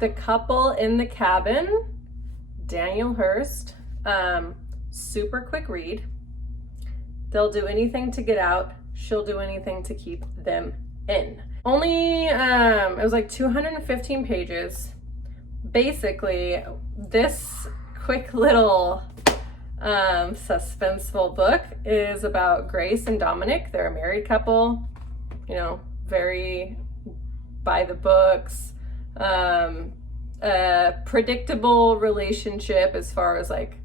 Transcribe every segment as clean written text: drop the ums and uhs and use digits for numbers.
The couple in the cabin, Daniel Hurst, super quick read. They'll do anything to get out. She'll do anything to keep them in. Only, it was like 215 pages. Basically, this quick little suspenseful book is about Grace and Dominic. They're a married couple, you know, very by the books, a predictable relationship as far as like,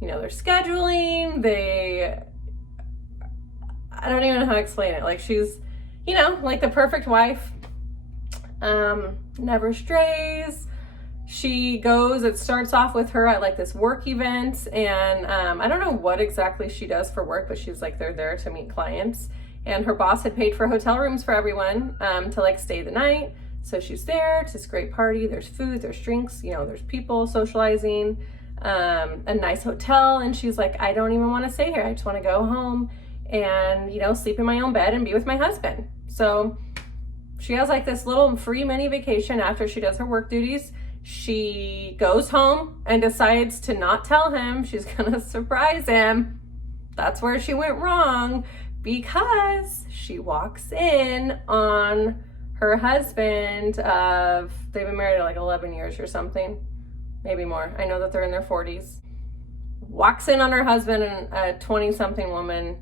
you know, their scheduling. I don't even know how to explain it. Like, she's, you know, like the perfect wife, never strays. She goes, it starts off with her at like this work event, and I don't know what exactly she does for work, but she's like, they're there to meet clients, and her boss had paid for hotel rooms for everyone to like stay the night. So she's there. It's this great party. There's food, there's drinks, you know, there's people socializing, a nice hotel. And she's like, I don't even want to stay here. I just want to go home and, you know, sleep in my own bed and be with my husband. So she has like this little free mini vacation after she does her work duties. She goes home and decides to not tell him. She's gonna surprise him. That's where she went wrong, because she walks in on her husband of, they've been married like 11 years or something, maybe more. I know that they're in their 40s. Walks in on her husband and a 20-something woman,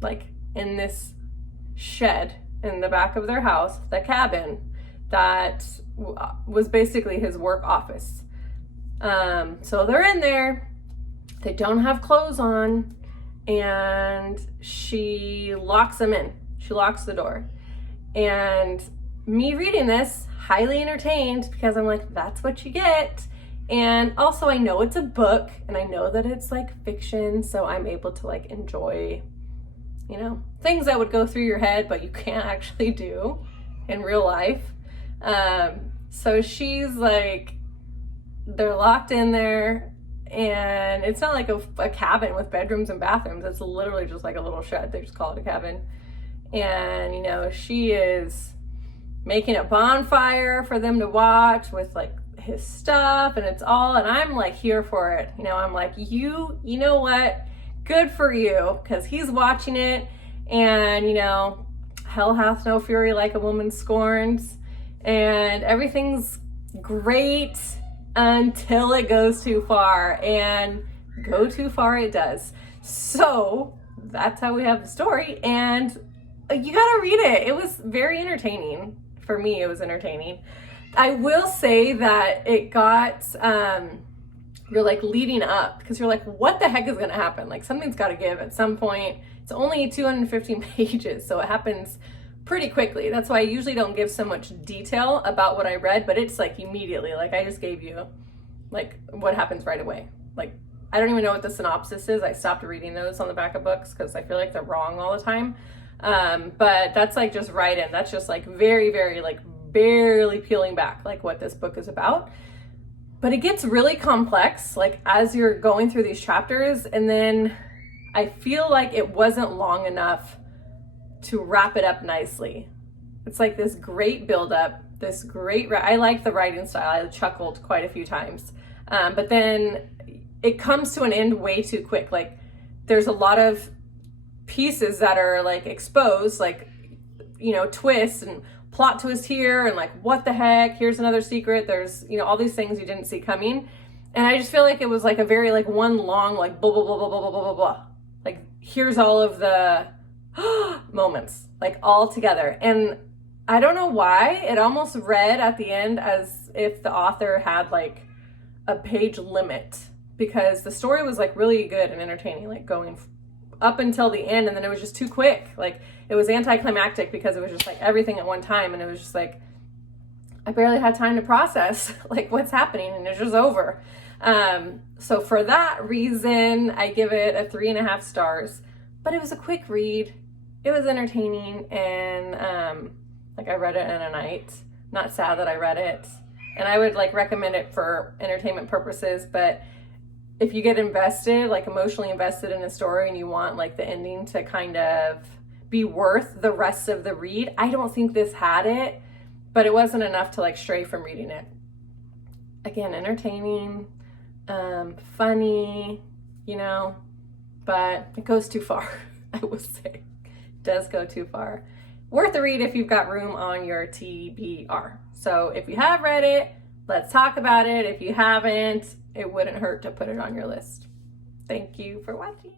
like in this shed in the back of their house, the cabin that was basically his work office. So they're in there, they don't have clothes on, and she locks them in. She locks the door. And me reading this, highly entertained, because I'm like, that's what you get. And also I know it's a book, and I know that it's like fiction, so I'm able to like enjoy, you know, things that would go through your head, but you can't actually do in real life. So she's like, they're locked in there, and it's not like a cabin with bedrooms and bathrooms. It's literally just like a little shed. They just call it a cabin. And, you know, she is making a bonfire for them to watch with like his stuff, and it's all, and I'm like here for it. You know, I'm like, you know what? Good for you, because he's watching it, and, you know, hell hath no fury like a woman scorned, and everything's great until it goes too far, and go too far it does. So that's how we have the story, and you gotta read it. It was very entertaining. For me, it was entertaining. I will say that it got, you're like leading up, because you're like, what the heck is gonna happen? Like, something's gotta give at some point. It's only 215 pages, so it happens pretty quickly. That's why I usually don't give so much detail about what I read, but it's like immediately, like I just gave you like what happens right away. Like, I don't even know what the synopsis is. I stopped reading those on the back of books because I feel like they're wrong all the time. But that's like just right in. That's just like very, very like barely peeling back like what this book is about. But it gets really complex like as you're going through these chapters, and then I feel like it wasn't long enough to wrap it up nicely. It's like this great buildup, this great, I like the writing style. I chuckled quite a few times. But then it comes to an end way too quick. Like, there's a lot of pieces that are like exposed, like, you know, twists and plot twist here, and like, what the heck, here's another secret. There's, you know, all these things you didn't see coming. And I just feel like it was like a very like one long like blah, blah, blah, blah, blah, blah, blah, blah, blah. Like, here's all of the moments like all together. And I don't know why it almost read at the end as if the author had like a page limit, because the story was like really good and entertaining, like going up until the end, and then it was just too quick. Like, it was anticlimactic because it was just like everything at one time, and it was just like I barely had time to process like what's happening, and it's just over. So for that reason, I give it a 3.5 stars. But it was a quick read. It was entertaining, and like I read it in a night. Not sad that I read it. And I would like recommend it for entertainment purposes, but if you get invested, like emotionally invested in a story, and you want like the ending to kind of be worth the rest of the read, I don't think this had it. but it wasn't enough to like stray from reading it. Again, entertaining, funny, you know, but it goes too far. I will say, it does go too far. Worth a read if you've got room on your TBR. So if you have read it, let's talk about it. If you haven't, it wouldn't hurt to put it on your list. Thank you for watching.